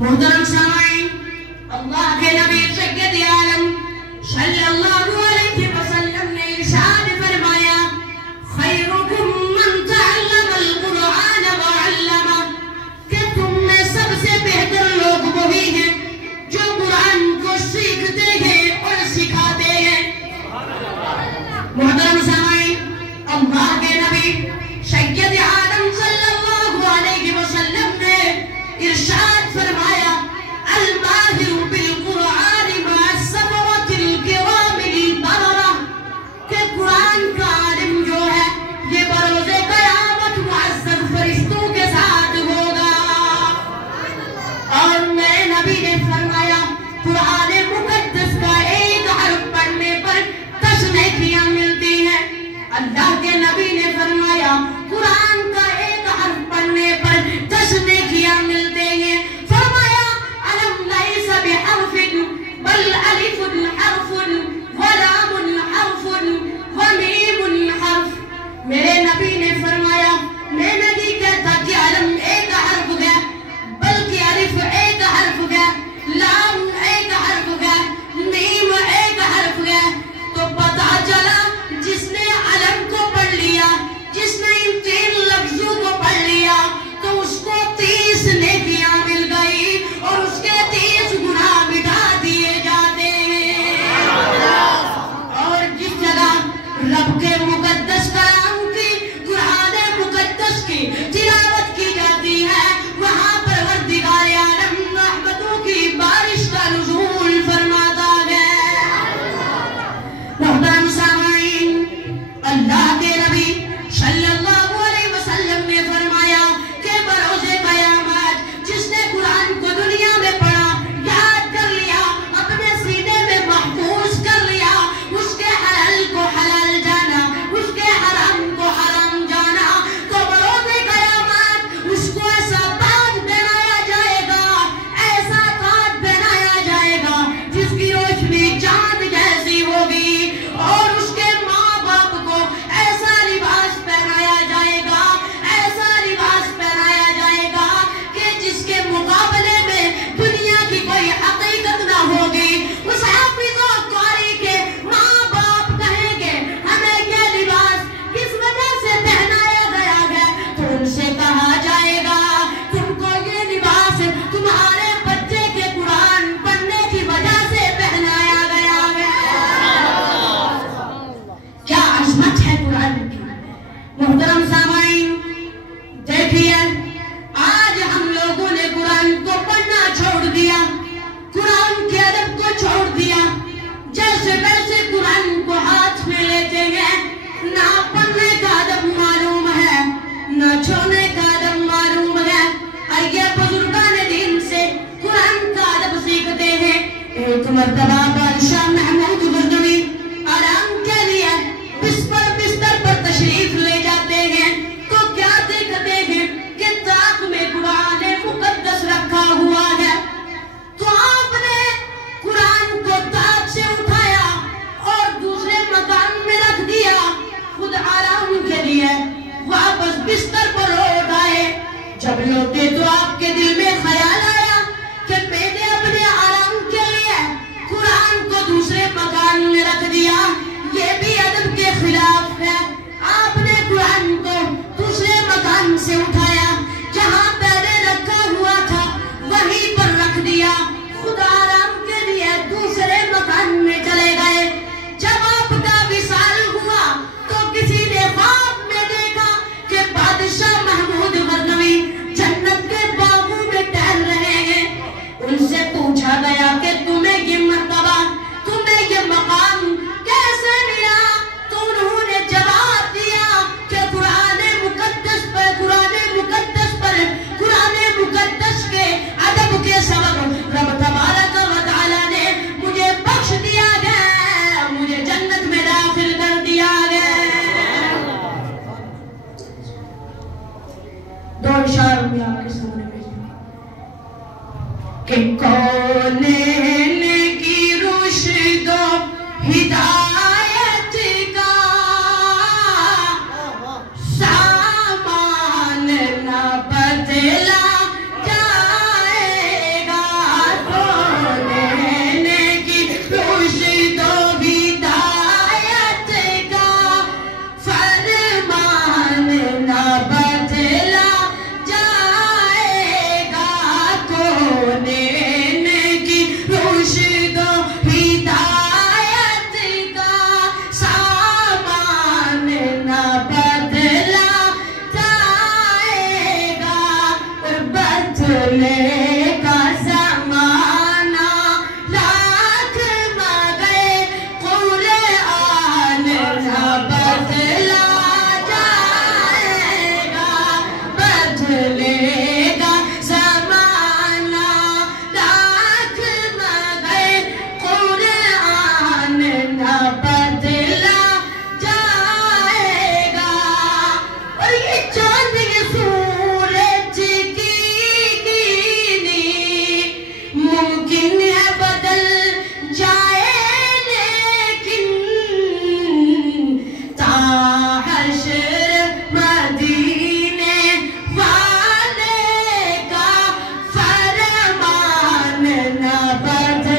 محترم سامعین، اللہ کے نبی سید عالم صلی اللہ علیہ وسلم نے ارشاد فرمایا خیرکم من تعلم القرآن وعلمہ، کہ تم میں سب سے بہتر لوگ وہی ہیں جو قرآن کو سیکھتے ہیں اور سکھاتے ہیں۔ محترم سامعین، اللہ کے نبی سید عالم صلی اللہ علیہ وسلم نے ارشاد فرمایا الماہر بالقرآن مع السبعۃ الکرام البررہ، کہ قرآن کا عالم جو ہے یہ بروز قیامت معزز فرشتوں کے ساتھ ہوگا۔ اور میرے نبی نے فرمایا قرآن مقدس کا ایک حرف پڑھنے پر 10 نیکیاں ملتی ہیں۔ اللہ کے نبی نے فرمایا قرآن کا ایک حرف پڑھنے پر 10 نیکیاں ملتے ہیں۔ فرمایا علم لیس بحرف بل الف حرف ولام حرف ومیم حرف۔ میرے نبی نے فرمایا میں نہیں کہتا کہ علم ایک حرف ہے، بلکہ الف ایک حرف ہے، لام ایک حرف ہے، میم ایک حرف ہے۔ تو پتا چلا جس نے علم کو پڑھ لیا، جس نے ان 3 لفظوں کو پڑھ لیا، تو اس کو 30 نیکیاں مل گئی اور اس کے 30 گناہ مٹا دیے جاتے ہیں۔ اور جس جگہ رب کے مقدس کلام کی، قرآن مقدس کی تلاوت کی جاتی ہے، وہاں پروردگار عالم رحمتوں کی بارش کا نزول فرماتا ہے۔ محترم سامعین، اللہ کے نبی صلی اللہ علیہ وسلم نے فرمایا کہ بروز قیامت جس نے قرآن کو دنیا میں پڑھا، یاد کر لیا، اپنے سینے میں محفوظ کر لیا، اس کے حلال کو حلال جانا، اس کے حرام کو حرام جانا، تو بروز قیامت اس کو ایسا تاج پہنایا جائے گا، ایسا تاج پہنایا جائے گا جس کی روشنی چاند جیسی ہوگی، اور اس کے ماں باپ کو ایسا لباس پہنایا جائے گا، ایسا لباس پہنایا جائے گا کہ جس کے مقابلے میں دنیا کی کوئی حقیقت نہ ہوگی۔ اس حافظ و قاری کے ماں باپ کہیں گے ہمیں یہ لباس کس وجہ سے پہنایا گیا ہے، تو ان سے کہا جائے گا تم کو یہ لباس تمہارے بچے کے قرآن پڑھنے کی وجہ سے پہنایا گیا ہے۔ کیا عظمت ہے قرآن کی۔ محترم سامعین، دیکھیے آج ہم لوگوں نے قرآن کو پڑھنا چھوڑ دیا، قرآن کے ادب کو چھوڑ دیا، جیسے ویسے قرآن کو ہاتھ میں لیتے ہیں، نہ پڑھنے کا ادب معلوم ہے، نہ چھوڑنے کا ادب معلوم ہے۔ آئیے بزرگان دین سے قرآن کا ادب سیکھتے ہیں۔ ایک مرتبہ بادشاہ محمود غزنوی آرام کے لیے بستر پر تشریف لے جاتے ہیں، تو کیا دیکھتے ہیں کہ طاق میں قرآن مقدس رکھا ہوا ہے۔ تو آپ نے قرآن کو طاق سے اٹھایا اور دوسرے مکان میں رکھ دیا، خود آرام کے لیے واپس بستر پر لوٹ آئے۔ جب لوٹے تو آپ کے دل میں خیال آیا کہ میں نے اپنے آرام کے لیے قرآن کو دوسرے مکان میں رکھ دیا، یہ بھی ادب کے خلاف ہے۔ آپ نے قرآن کو دوسرے مکان سے اٹھایا، جہاں پہلے رکھا ہوا تھا وہیں پر رکھ دیا، خود آرام کے لیے دوسرے مکان میں چلے گئے۔ جب آپ کا وصال ہوا تو کسی نے خواب میں دیکھا کہ بادشاہ محمود غزنوی جنت کے باغ بھی آپ کے سامنے بھیجیں کہ کونین کی رشد و ہدایت کا سامان نہ بدلا جائے گا کونین کی رشد و ہدایت کا فرمان نہ بدلا جائے گا کونین کی رشد و ہدایت کا سامان نہ بدلا جائے گا اور بدلے کا زمانہ لاکھ مگر قرآن نہ بدلا جائے گا بدلے گا زمانہ لاکھ مگر قرآن نہ بدلا جائے گا اور یہ چاند یہ سورج کی گینی ممکن ہے بدل جائے لیکن تا حشر مدینے والے کا فرمان نہ بدلا